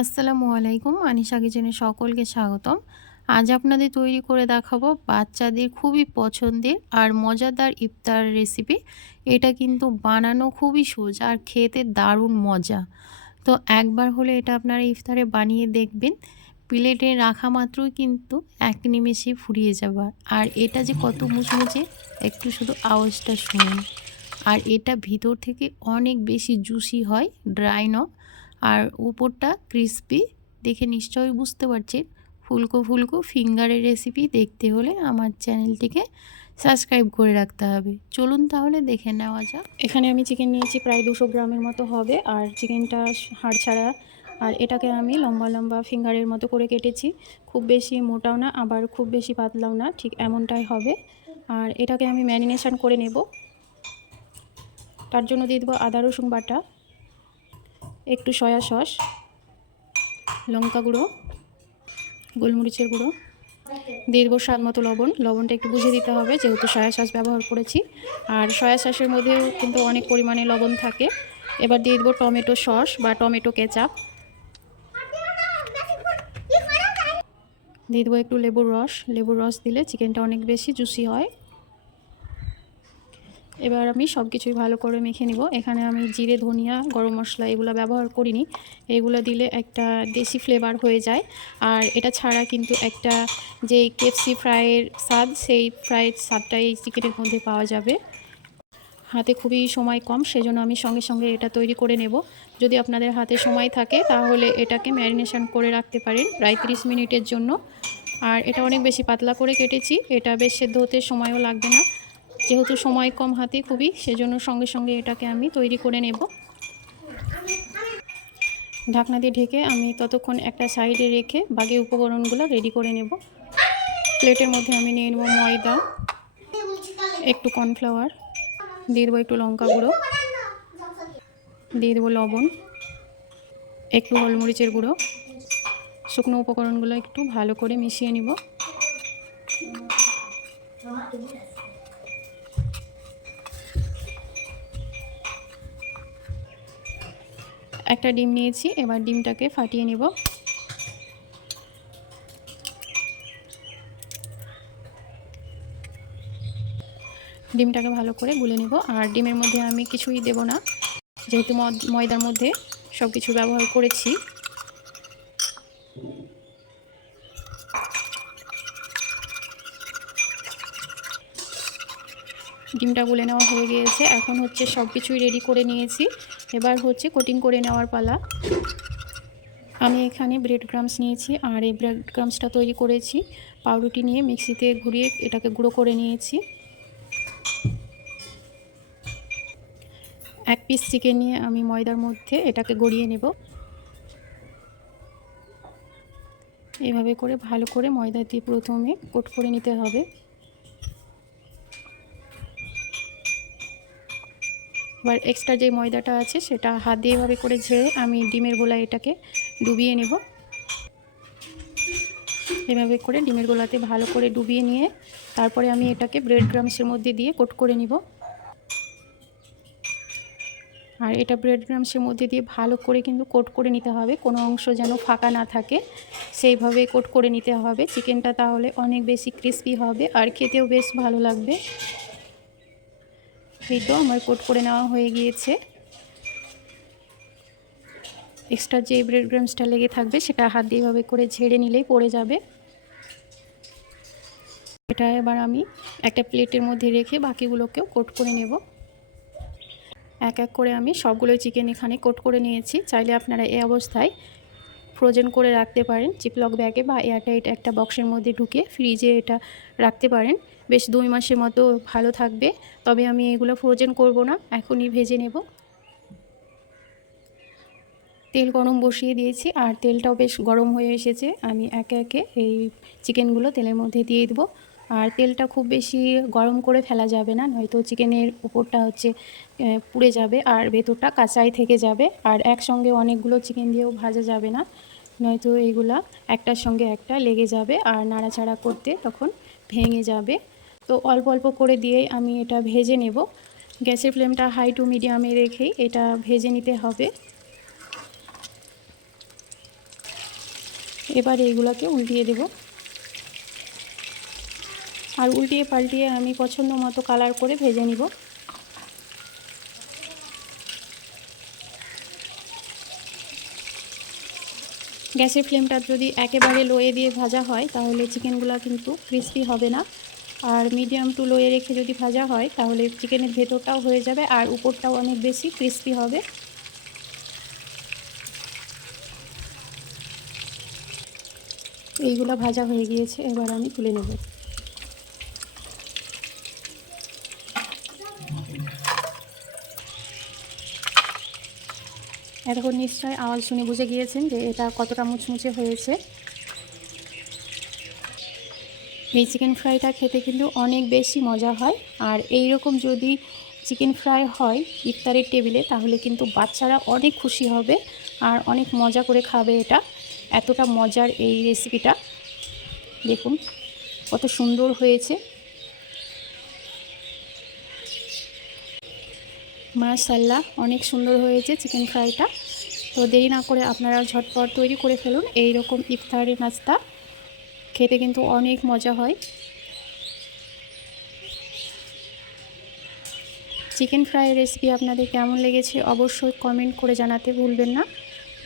আসসালামু আলাইকুম, আনিশা কিচেনে সকলকে স্বাগতম। আজ আপনাদের তৈরি করে দেখাবো বাচ্চাদের খুবই পছন্দের আর মজাদার ইফতার রেসিপি এটা কিন্তু বানানো খুবই সোজা আর খেতে দারুণ মজা। তো একবার হলে এটা আপনারা ইফতারে বানিয়ে দেখবেন। প্লেটে রাখা মাত্রই কিন্তু এক নিমেষে ফুরিয়ে যাবে। আর এটা যে কত মুচমুচে, একটু শুধু আওয়াজটা শুনুন। আর এটা ভিতর থেকে অনেক বেশি জুসি হয় ড্রাই ন আর উপরটা ক্রিস্পি দেখে নিশ্চয়ই বুঝতে পারছেন। ফুলকো ফুলকো ফিঙ্গারের রেসিপি দেখতে হলে আমার চ্যানেলটিকে সাবস্ক্রাইব করে রাখতে হবে। চলুন তাহলে দেখে নেওয়া যাক। এখানে আমি চিকেন নিয়েছি প্রায় দুশো গ্রামের মতো হবে আর চিকেনটা হাড় ছাড়া। আর এটাকে আমি লম্বা লম্বা ফিঙ্গারের মতো করে কেটেছি। খুব বেশি মোটাও না, আবার খুব বেশি পাতলাও না, ঠিক এমনটাই হবে। আর এটাকে আমি ম্যারিনেশন করে নেব। তার জন্য দিয়ে দেবো আদা রসুন বাটা। একটু সয়া সস, লঙ্কা গুঁড়ো, গোলমরিচের গুঁড়ো দিয়ে দেবো স্বাদ মতো লবণ। লবণটা একটু বুঝে দিতে হবে, যেহেতু সয়া সস ব্যবহার করেছি। আর সয়া সসের মধ্যেও কিন্তু অনেক পরিমাণে লবণ থাকে। এবার দিয়ে দেবো টমেটো সস বা টমেটো কেচাপ। দিয়ে দেবো একটু লেবুর রস। লেবুর রস দিলে চিকেনটা অনেক বেশি জুসি হয়। এবার আমি সব কিছুই ভালো করে মেখে নিব। এখানে আমি জিরে, ধনিয়া, গরম মশলা এগুলো ব্যবহার করিনি। এগুলো দিলে একটা দেশি ফ্লেভার হয়ে যায়। আর এটা ছাড়া কিন্তু একটা যে কেপসি ফ্রাইয়ের স্বাদ, সেই ফ্রাইয়ের স্বাদটা এই চিকেনের মধ্যে পাওয়া যাবে। হাতে খুবই সময় কম, সেজন্য আমি সঙ্গে সঙ্গে এটা তৈরি করে নেব। যদি আপনাদের হাতে সময় থাকে, তাহলে এটাকে ম্যারিনেশন করে রাখতে পারেন প্রায় 30 মিনিটের জন্য। আর এটা অনেক বেশি পাতলা করে কেটেছি। এটা বেশ সেদ্ধ হতে সময়ও লাগবে না। যেহেতু সময় কম হাতে খুবই, সেজন্য সঙ্গে সঙ্গে এটাকে আমি তৈরি করে নেব। ঢাকনা দিয়ে ঢেকে আমি ততক্ষণ একটা সাইডে রেখে বাকি উপকরণগুলো রেডি করে নেব। প্লেটের মধ্যে আমি নিয়ে নেব ময়দা, একটু কর্নফ্লাওয়ার, দিয়ে দেবো একটু লঙ্কা গুঁড়ো, দিয়ে দেবো লবণ, একটু গোলমরিচের গুঁড়ো। শুকনো উপকরণগুলো একটু ভালো করে মিশিয়ে নিব। একটা ডিম নিয়েছি, এবার ডিমটাকে ফাটিয়ে নেব। ডিমটাকে ভালো করে গুলে নেব, আর ডিমের মধ্যে আমি কিছুই দেব না। যেহেতু ময়দার মধ্যে সব কিছু ব্যবহার করেছি। ডিমটা গুলে নেওয়া হয়ে গিয়েছে, এখন হচ্ছে সব কিছুই রেডি করে নিয়েছি। এবার হচ্ছে কোটিং করে নেওয়ার পালা। আমি এখানে ব্রেড ক্রামস নিয়েছি আর এই ব্রেড ক্রামসটা তৈরি করেছি। পাউরুটি নিয়ে মিক্সিতে ঘুরিয়ে এটাকে গুঁড়ো করে নিয়েছি। এক পিস চিকেন নিয়ে আমি ময়দার মধ্যে এটাকে গড়িয়ে নেব। এভাবে করে ভালো করে ময়দা দিয়ে প্রথমে কোট করে নিতে হবে। এবার এক্সট্রা যে ময়দাটা আছে, সেটা হাত দিয়ে এভাবে করে ঝেড়ে আমি ডিমের গোলা এটাকে ডুবিয়ে নেব। এভাবে করে ডিমের গোলাতে ভালো করে ডুবিয়ে নিয়ে তারপরে আমি এটাকে ব্রেড গ্রামসের মধ্যে দিয়ে কোট করে নিব। আর এটা ব্রেড গ্রামসের মধ্যে দিয়ে ভালো করে কিন্তু কোট করে নিতে হবে, কোনো অংশ যেন ফাঁকা না থাকে। সেইভাবে কোট করে নিতে হবে, চিকেনটা তাহলে অনেক বেশি ক্রিস্পি হবে আর খেতেও বেশ ভালো লাগবে। এই তো আমার কোট করে নেওয়া হয়ে গিয়েছে। এক্সট্রা যে ব্রেড গ্রামসটা লেগে থাকবে সেটা হাত দিয়ে এভাবে করে ঝেড়ে নিলেই পড়ে যাবে। এটা এবার আমি একটা প্লেটের মধ্যে রেখে বাকিগুলোকেও কোট করে নেব। এক এক করে আমি সবগুলো চিকেন এখানে কোট করে নিয়েছি। চাইলে আপনারা এই অবস্থায় ফ্রোজেন করে রাখতে পারেন। চিপলক ব্যাগে বা এয়ারটাইট একটা বক্সের মধ্যে ঢুকে ফ্রিজে এটা রাখতে পারেন। বেশ দুই মাসের মতো ভালো থাকবে। তবে আমি এগুলো ফ্রোজেন করব না, এখনই ভেজে নেব। তেল গরম বসিয়ে দিয়েছি, আর তেলটাও বেশ গরম হয়ে এসেছে। আমি একে একে এই চিকেনগুলো তেলের মধ্যে দিয়ে দেবো। আর তেলটা খুব বেশি গরম করে ফেলা যাবে না, নয়তো চিকেনের উপরটা হচ্ছে পুড়ে যাবে আর ভেতরটা কাঁচাই থেকে যাবে। আর একসঙ্গে অনেকগুলো চিকেন দিয়েও ভাজা যাবে না, নয়তো এইগুলা একটার সঙ্গে একটা লেগে যাবে আর নাড়াচাড়া করতে তখন ভেঙে যাবে। তো অল্প অল্প করে দিয়েই আমি এটা ভেজে নেব। গ্যাসের ফ্লেমটা হাই টু মিডিয়ামে রেখেই এটা ভেজে নিতে হবে। এবার এইগুলোকে উল্টিয়ে দেব। আর উল্টিয়ে পাল্টিয়ে আমি পছন্দ মতো কালার করে ভেজে নিব। গ্যাসের ফ্লেমটা যদি একেবারে লোয়ে দিয়ে ভাজা হয়, তাহলে চিকেনগুলো কিন্তু ক্রিস্পি হবে না। আর মিডিয়াম টু লোয়ে রেখে যদি ভাজা হয়, তাহলে চিকেনের ভেতরটাও হয়ে যাবে আর উপরটাও অনেক বেশি ক্রিস্পি হবে। এইগুলো ভাজা হয়ে গিয়েছে, এবার আমি তুলে নেব। এতক্ষণ নিশ্চয় আওয়াজ শুনে বুঝে গিয়েছেন যে এটা কতটা মুচমুচে হয়েছে। এই চিকেন ফ্রাইটা খেতে কিন্তু অনেক বেশি মজা হয়। আর এই রকম যদি চিকেন ফ্রাই হয় ইফতারের টেবিলে তাহলে কিন্তু বাচ্চারা অনেক খুশি হবে আর অনেক মজা করে খাবে এটা। এতটা মজার এই রেসিপিটা দেখুন, কত সুন্দর হয়েছে। মাশাল্লাহ অনেক সুন্দর হয়েছে চিকেন ফ্রাইটা তো দেরি না করে আপনারা ঝটপট তৈরি করে ফেলুন। এই রকম ইফতারের নাস্তা খেতে কিন্তু অনেক মজা হয়। চিকেন ফ্রাই রেসিপি আপনাদের কেমন লেগেছে অবশ্যই কমেন্ট করে জানাতে ভুলবেন না।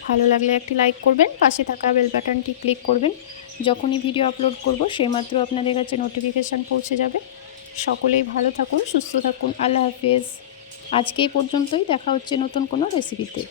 ভালো লাগলে একটি লাইক করবেন, পাশে থাকা বেল বাটনটি ক্লিক করবেন। যখনই ভিডিও আপলোড করব, সেইমাত্র আপনাদের কাছে নোটিফিকেশান পৌঁছে যাবে। সকলেই ভালো থাকুন, সুস্থ থাকুন, আল্লাহ হাফেজ। আজকে এই পর্যন্তই, দেখা হচ্ছে নতুন কোনো রেসিপিতে